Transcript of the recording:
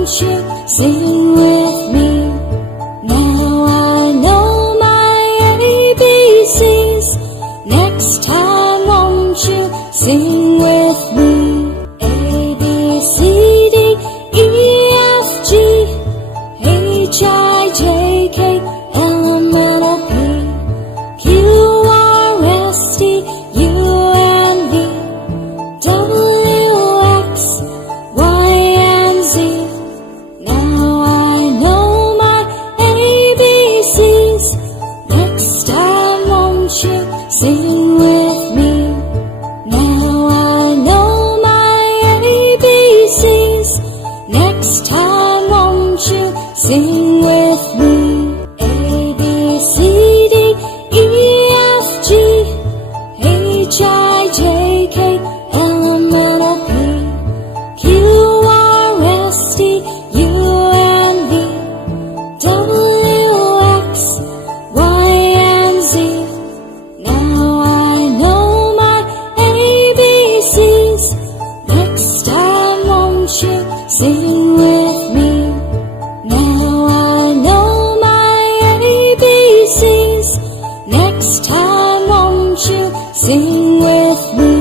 won't you sing with me? Now I know my ABCs. Next time won't you sing with me? A, B, C, D, E, F, G, H, I, J, K, L, M, N, O, P, Q, R, S, T, U, and V, W, X, Y, and Z. Now I know my ABCs. Next time won't you sing with me? Now I know my ABCs. Next time won't you sing with me? A, B, C, D, E, F, G, H, I, J, K, L, M, N, O, P, Q, R, S, T, U, and V, W, X, Y, and Z. Now I know my ABCs. Next time won't you sing with me? Now I know my ABCs. Next time won't you sing with me?